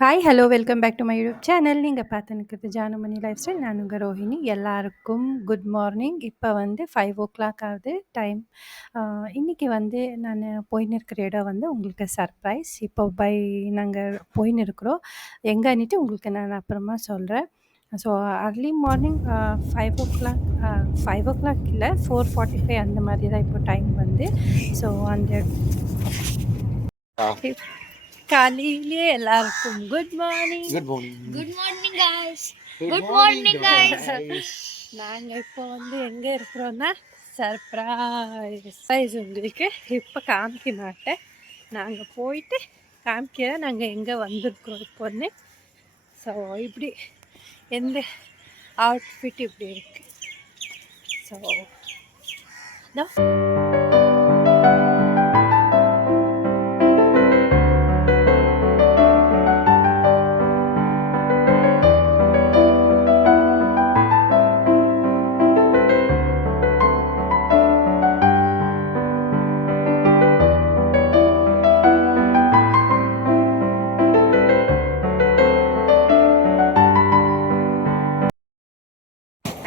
Hi, hello welcome back to my YouTube channel. நீங்க பார்த்துன்னு இருக்கிறது ஜானுமணி லைஃப் ஸ்டைல். நான் உங்க ரோஹிணி. எல்லாருக்கும் குட் மார்னிங். இப்போ வந்து 5:00 ஆகுது டைம். இன்னைக்கு வந்து நான் போயின்னு இருக்கிற இடம் வந்து உங்களுக்கு சர்ப்ரைஸ். இப்போ நாங்க போயின்னு இருக்கிறோம். எங்கன்னுட்டு உங்களுக்கு நான் அப்புறமா சொல்றேன். ஸோ அர்லி மார்னிங் 5:00 5:00 இல்ல 4:45 அந்த மாதிரி தான் இப்போ டைம் வந்து. ஸோ அந்த Ah, காலையிலே எல்லாருக்கும் good morning. good morning. Good morning, guys. Good Good morning, morning, guys. guys. நாங்க இப்போ வந்து எங்க இருக்கிறோம்னா சர்ப்ரைஸ் உங்களுக்கு இப்போ காமிக்க மாட்டேன். நாங்க போயிட்டு காமிக்கிறேன் நாங்க எங்க வந்திருக்கிறோம் இப்போன்னு. ஸோ இப்படி எந்த அவுட்ஃபிட் இப்படி இருக்கு. ஸோ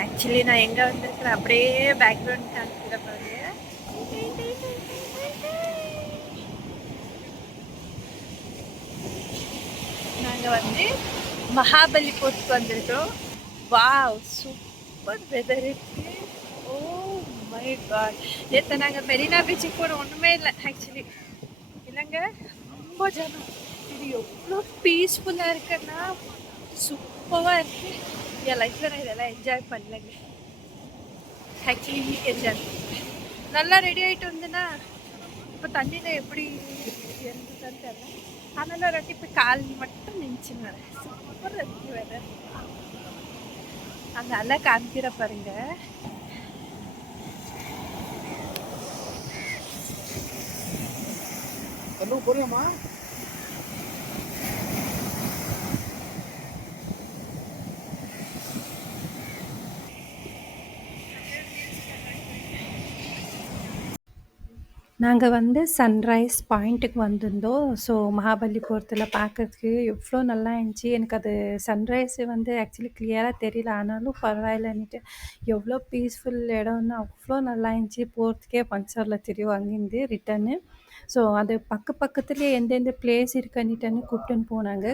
ஆக்சுவலி நான் எங்க வந்திருக்கிறேன் அப்படியே பேக்ரவுண்ட் காமிக்கிற பாருங்க. நாங்க வந்து மகாபலிபுரத்துக்கு வந்திருக்கிறோம். வாவ், சூப்பர் வெதர் இருக்கு. ஓ மை காட், நேற்று நாங்கள் மெரினா பீச்சுக்கு போனோம், ஒன்றுமே இல்லை ஆக்சுவலி. இல்லைங்க, ரொம்ப ஜனம். இது எவ்வளோ பீஸ்ஃபுல்லாக இருக்குன்னா சூப்பராக இருக்கு. என் லைஃப்பில் நான் இதெல்லாம் என்ஜாய் பண்ணலைங்க. ஆக்சுவலி இன்னைக்கு என்ஜாய் நல்லா ரெடி ஆகிட்டு வந்தேன்னா இப்போ தண்ணியில் எப்படி இருந்துதான்னு தெரியல. அதனால ரெட்டி இப்போ கால் மட்டும் நினச்சின்னு வரேன். சூப்பர் இருக்கு வெதர். அந்த அலை காமிக்கிற பாருங்க. Hello, போறியாமா? நாங்கள் வந்து சன்ரைஸ் பாயிண்ட்டுக்கு வந்திருந்தோம். ஸோ மகாபலிபுரத்தில் பார்க்கறதுக்கு எவ்வளோ நல்லா இருந்துச்சு. எனக்கு அது சன்ரைஸ் வந்து ஆக்சுவலி கிளியராக தெரியல, ஆனாலும் பரவாயில்லன்னுட்டு எவ்வளோ பீஸ்ஃபுல் இடம்னு அவ்வளோ நல்லா இருந்துச்சு. போகிறதுக்கே பஞ்சரில் தெரியும் அங்கேருந்து ரிட்டர்னு. ஸோ அது பக்கத்துலேயே எந்தெந்த பிளேஸ் இருக்குன்னுட்டுன்னு கூப்பிட்டுன்னு போனாங்க.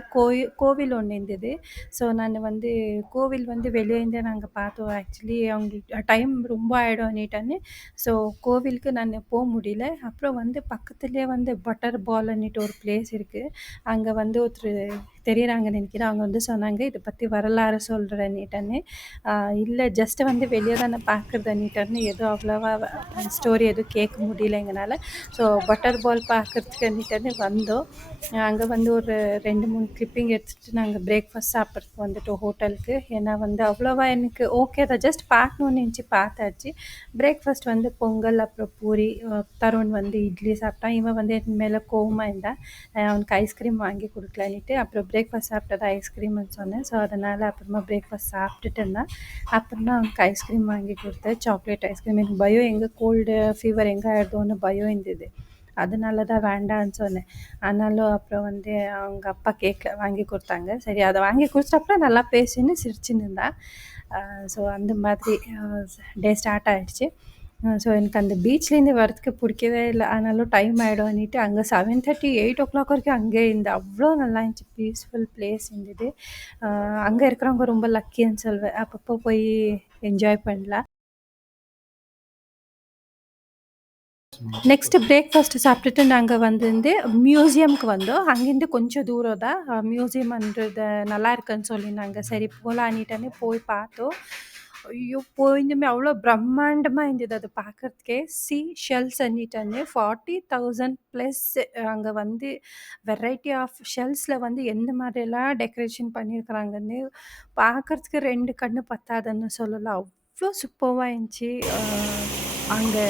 கோவில் ஒன்று இருந்தது. ஸோ நான் வந்து கோவில் வந்து வெளியேருந்து நாங்கள் பார்த்தோம். ஆக்சுவலி அவங்களுக்கு டைம் ரொம்ப ஆகிடும்னுட்டான்னு ஸோ கோவிலுக்கு நான் போக முடியல. அப்புறம் வந்து பக்கத்துலேயே வந்து பட்டர் பால்ன்னுட்டு ஒரு பிளேஸ் இருக்குது. அங்கே வந்து ஒருத்தர் தெரியறாங்கன்னு நினைக்கிறேன். அவங்க வந்து சொன்னாங்க இதை பற்றி வரலாறு சொல்கிறேன்னுட்டான்னு. இல்லை ஜஸ்ட்டு வந்து வெளியே தானே பார்க்குறதுன்னுட்டான்னு எதுவும் அவ்வளோவா ஸ்டோரி எதுவும் கேட்க முடியல எங்களால். ஸோ பட்டர் பால் பார்க்குறதுக்குன்னுட்டான்னு வந்தோம். அங்கே வந்து ஒரு 2-3 கிளிப்பிங் எடுத்துகிட்டு நாங்கள் பிரேக்ஃபாஸ்ட் சாப்பிட்றதுக்கு வந்துட்டோம் ஹோட்டலுக்கு. ஏன்னா வந்து அவ்வளோவா எனக்கு ஓகே தான், ஜஸ்ட் பார்க்கணுன்னு நினச்சி பார்த்தாச்சு. பிரேக்ஃபாஸ்ட் வந்து பொங்கல், அப்புறம் பூரி. தருண் வந்து இட்லி சாப்பிட்டான். இவன் வந்து என் மேலே கோவமாக இருந்தான். அவனுக்கு ஐஸ்கிரீம் வாங்கி கொடுக்கலான்ட்டு. அப்புறம் பிரேக்ஃபாஸ்ட் சாப்பிட்டது ஐஸ்கிரீம்னு சொன்னேன். ஸோ அதனால் அப்புறமா பிரேக்ஃபாஸ்ட் சாப்பிட்டுட்டு இருந்தான். அப்புறம் தான் அவனுக்கு ஐஸ்கிரீம் வாங்கி கொடுத்தேன், சாக்லேட் ஐஸ்கிரீம். எனக்கு பயம், எங்கே கோல்டு ஃபீவர் எங்கே ஆகிடுதோன்னு பயம் இருந்தது. அதனால தான் வேண்டான்னு சொன்னேன். ஆனாலும் அப்புறம் வந்து அவங்க அப்பா கேக்கில் வாங்கி கொடுத்தாங்க. சரி, அதை வாங்கி குடிச்சிட்ட அப்புறம் நல்லா பேசின்னு சிரிச்சுன்னு இருந்தான். ஸோ அந்த மாதிரி டே ஸ்டார்ட் ஆகிடுச்சு. ஸோ எனக்கு அந்த பீச்லேருந்து வரதுக்கு பிடிக்கவே இல்லை. ஆனாலும் டைம் ஆகிடும்னுட்டு அங்கே 7:30 8:00 வரைக்கும் அங்கே இருந்து அவ்வளோ நல்லா இருந்துச்சு. பீஸ்ஃபுல் பிளேஸ் இருந்தது. அங்கே இருக்கிறவங்க ரொம்ப லக்கின்னு சொல்வேன். அப்பப்போ போய் என்ஜாய் பண்ணலாம். நெக்ஸ்ட்டு பிரேக்ஃபாஸ்ட்டு சாப்பிட்டுட்டு நாங்கள் வந்து மியூசியம்க்கு வந்தோம். அங்கேருந்து கொஞ்சம் தூரம் தான். மியூசியம்ன்றது நல்லா இருக்குன்னு சொல்லியிருந்தாங்க. சரி போகலான்னுட்டானே போய் பார்த்தோம். ஐயோ! போயிருந்துமே அவ்வளோ பிரம்மாண்டமாக இருந்தது அது பார்க்கறதுக்கே. ஷெல்ஸ் அன்னிட்டானே 40,000 ப்ளஸ். அங்கே வந்து வெரைட்டி ஆஃப் ஷெல்ஸில் வந்து எந்த மாதிரியெல்லாம் டெக்கரேஷன் பண்ணியிருக்கிறாங்கன்னு பார்க்கறதுக்கு 2 கண்ணு பத்தாதுன்னு சொல்லலாம். அவ்வளோ சூப்பராக இருந்துச்சு. அங்கே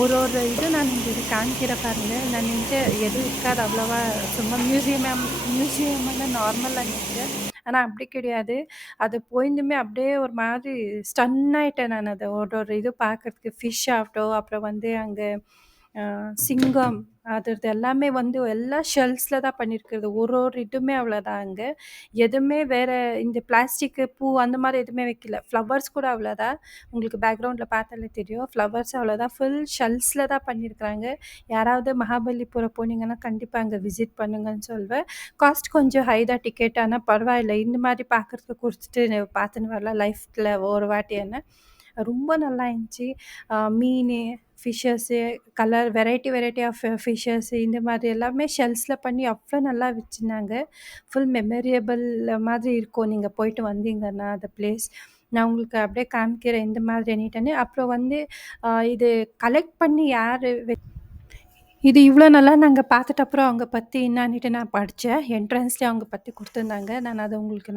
ஒரு இது நான் உங்களுக்கு காமிக்கிறேன் பாருங்க. நான் நினச்சேன் எதுவும் இருக்காது அவ்வளோவா, சும்மா மியூசியம்னா நார்மலாக நினச்சேன். ஆனால் அப்படி கிடையாது. அது போயிருந்துமே அப்படியே ஒரு மாதிரி ஸ்டன் ஆயிட்டேன் நான். அதை ஒரு இது பார்க்கறதுக்கு ஃபிஷ் ஆகட்டும், அப்புறம் வந்து அங்கே சிங்கம் அது எல்லாமே வந்து எல்லா ஷெல்ஸ்ல தான் பண்ணியிருக்கிறது. ஒரு ஒரு இதுவுமே அவ்வளோதான் அங்க. எதுவுமே வேற இந்த பிளாஸ்டிக்கு, பூ அந்த மாரி எதுவுமே வைக்கல. ஃப்ளவர்ஸ் கூட அவ்வளோதான். உங்களுக்கு பேக்ரவுண்ட்ல பார்த்தாலே தெரியும். ஃப்ளவர்ஸ் அவ்வளோதான். ஃபுல் ஷெல்ஸ்ல தான் பண்ணியிருக்கிறாங்க. யாராவது மகாபலிபுரம் போனீங்கன்னா, கண்டிப்பா அங்க விசிட் பண்ணுங்கன்னு சொல்வேன். காஸ்ட் கொஞ்சம் ஹை தான் டிக்கெட். ஆனா பரவாயில்ல. இந்த மாரி பார்க்கறதுக்கு குடுத்துட்டு பார்த்துன்னு வரலாம் லைஃப்ல ஒரு வாட்டி என்ன. ரொம்ப நல்லா இருந்துச்சு. மீனு, fishes, colour variety of fishes இந்த மாதிரி எல்லாமே ஷெல்ஸ்ல பண்ணி அவ்ளோ நல்லா வச்சிருந்தாங்க. ஃபுல் மெமரியபிள் மாதிரி இருக்கும். நீங்க போயிட்டு வந்தீங்கன்னா அந்த பிளேஸ். நான் உங்களுக்கு அப்படியே காமிக்கிறேன் இந்த மாதிரி எனிட்டேன்னு. அப்புறம் வந்து இது கலெக்ட் பண்ணி யாரு இது இவ்ளோ நாளா நாங்க பார்த்துட்ட அப்புறம் அவங்க பத்தி என்னான்னிட்டு நான் படிச்சேன். என்ட்ரன்ஸ்லயே அவங்க பத்தி குடுத்துருந்தாங்க.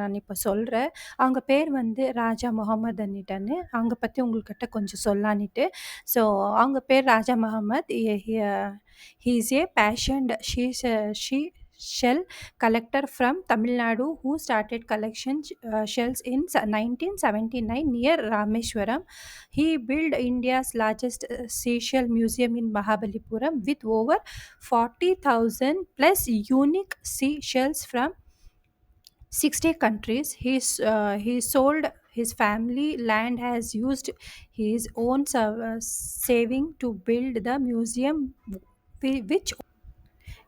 நான் இப்ப சொல்றேன். அவங்க பேர் வந்து ராஜா முகமது அன்னிட்டன்னு. அவங்க பத்தி உங்கள்கிட்ட கொஞ்சம் சொல்லான்னிட்டு. ஸோ அவங்க பேர் Raja Mohammed. He is a patient she shell collector from Tamil Nadu who started collection shells in 1979 near Rameshwaram. He built India's largest seashell museum in Mahabalipuram with over 40,000 plus unique seashells from 60 countries. He sold his family land, has used his own saving to build the museum, which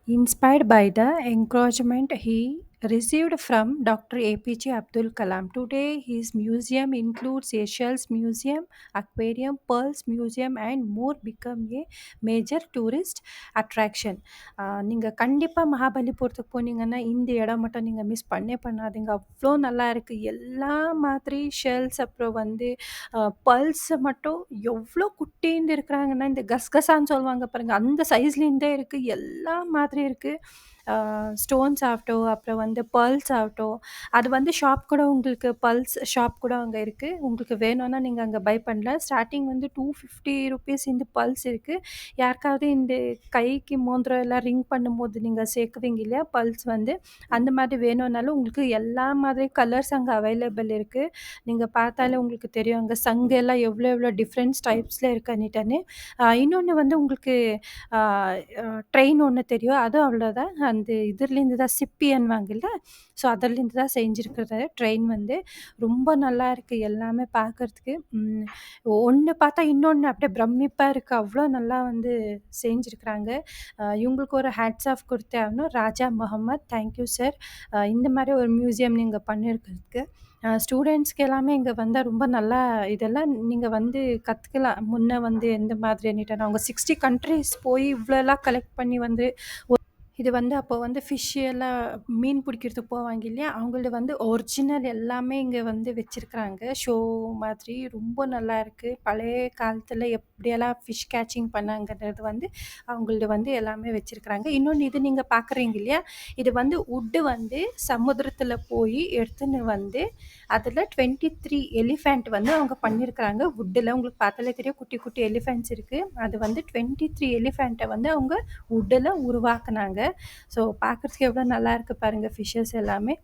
inspired by the encouragement he received from Dr. APJ Abdul Kalam. Today, his museum includes a Seychelles Museum, Aquarium, Pearls Museum, and more, become a major tourist attraction. நீங்க கண்டிப்பா மகாபலிபுரத்துக்கு போனீங்கன்னா, இந்த இடம் மட்டும் நீங்க miss பண்ணாதீங்க. அவ்ளோ நல்லா இருக்கு. எல்லா மாதிரி ஷெல்ஸ் அப்புறம் வந்து பல்ஸ் மட்டும் எவ்ளோ குட்டிண்டு இருக்கிறாங்கன்னா, இந்த கஸ்கசான்னு சொல்லுவாங்க பாருங்க, அந்த சைஸ்லேருந்தே இருக்கு. எல்லா மாதிரி இருக்கு. ஸ்டோன்ஸ் ஆகட்டும், அப்புறம் வந்து பெர்ல்ஸ் ஆகட்டும், அது வந்து ஷாப் கூட உங்களுக்கு பல்ஸ் ஷாப் கூட அங்க இருக்கு. உங்களுக்கு வேணும்னா நீங்க அங்க பை பண்ணலாம். ஸ்டார்ட்டிங் வந்து ₹250 இந்த பல்ஸ் இருக்கு. யாருக்காவது இந்த கைக்கு மோதிரம் எல்லாம் ரிங் பண்ணும்போது நீங்க சேர்க்குவீங்க இல்லையா? பல்ஸ் வந்து, அந்த மாதிரி வேணும்னாலும் உங்களுக்கு எல்லா மாதிரி கலர்ஸ் அங்க அவைலபிள் இருக்கு. நீங்க பார்த்தாலே உங்களுக்கு தெரியும். அங்க சங்கு எல்லாம் எவ்ளோ டிஃப்ரெண்ட்ஸ் டைப்ஸ்ல இருக்குன்னுட்டுன்னு. இன்னொன்னு வந்து உங்களுக்கு அ அ ட்ரெயின் ஒண்ணு தெரியும். அதுவும் அவ்வளோதான். அந்த இதுலேருந்து தான் சிப்பின்னுவாங்கல்ல. ஸோ அதுலேருந்து தான் செஞ்சிருக்கிறது ட்ரெயின் வந்து. ரொம்ப நல்லா இருக்கு எல்லாமே பார்க்கறதுக்கு. ஒண்ணு பார்த்தா இன்னொன்னு அப்படியே பிரமிப்பா இருக்கு. அவ்ளோ நல்லா வந்து செஞ்சிருக்கிறாங்க. இவங்களுக்கு ஒரு ஹேட்ஸ் ஆஃப் குடுத்தே ஆகணும். ராஜா முகமது தேங்க் யூ சார். இந்த மாரி ஒரு மியூசியம் நீங்க பண்ணியிருக்கிறதுக்கு. ஸ்டூடெண்ட்ஸ்க்கு எல்லாமே இங்க வந்தா ரொம்ப நல்லா இதெல்லாம் நீங்க வந்து கத்துக்கலாம். முன்ன வந்து எந்த மாதிரின்னுட்டு அவங்க 60 கண்ட்ரீஸ் போய் இவ்ளோலாம் கலெக்ட் பண்ணி வந்து இது வந்து அப்போ வந்து ஃபிஷ் எல்லாம் மீன் பிடிக்கிறதுக்கு போவாங்க இல்லையா? அவங்களது வந்து ஒரிஜினல் எல்லாமே இங்க வந்து வச்சிருக்கிறாங்க. ஷோ மாதிரி ரொம்ப நல்லா இருக்கு. பழைய காலத்துல எப்படியெல்லாம் ஃபிஷ் கேட்சிங் பண்ணாங்கன்றது வந்து அவங்களது வந்து எல்லாமே வச்சிருக்கிறாங்க. இன்னொன்னு இது நீங்க பார்க்குறீங்க இல்லையா? இது வந்து வுட்டு வந்து சமுத்திரத்துல போய் எடுத்துன்னு வந்து அதில 23 எலிஃபேண்ட் வந்து அவங்க பண்ணியிருக்கிறாங்க. வுட்டுல உங்களுக்கு பார்த்தாலே தெரியும் குட்டி குட்டி எலிஃபேண்ட்ஸ் இருக்கு. அது வந்து 23 எலிஃபேண்ட்ட வந்து அவங்க வுட்டுல உருவாக்குனாங்க. ஸோ பார்க்கறதுக்கு எவ்வளோ நல்லா இருக்கு பாருங்க ஃபிஷ்ஷஸ் எல்லாமே.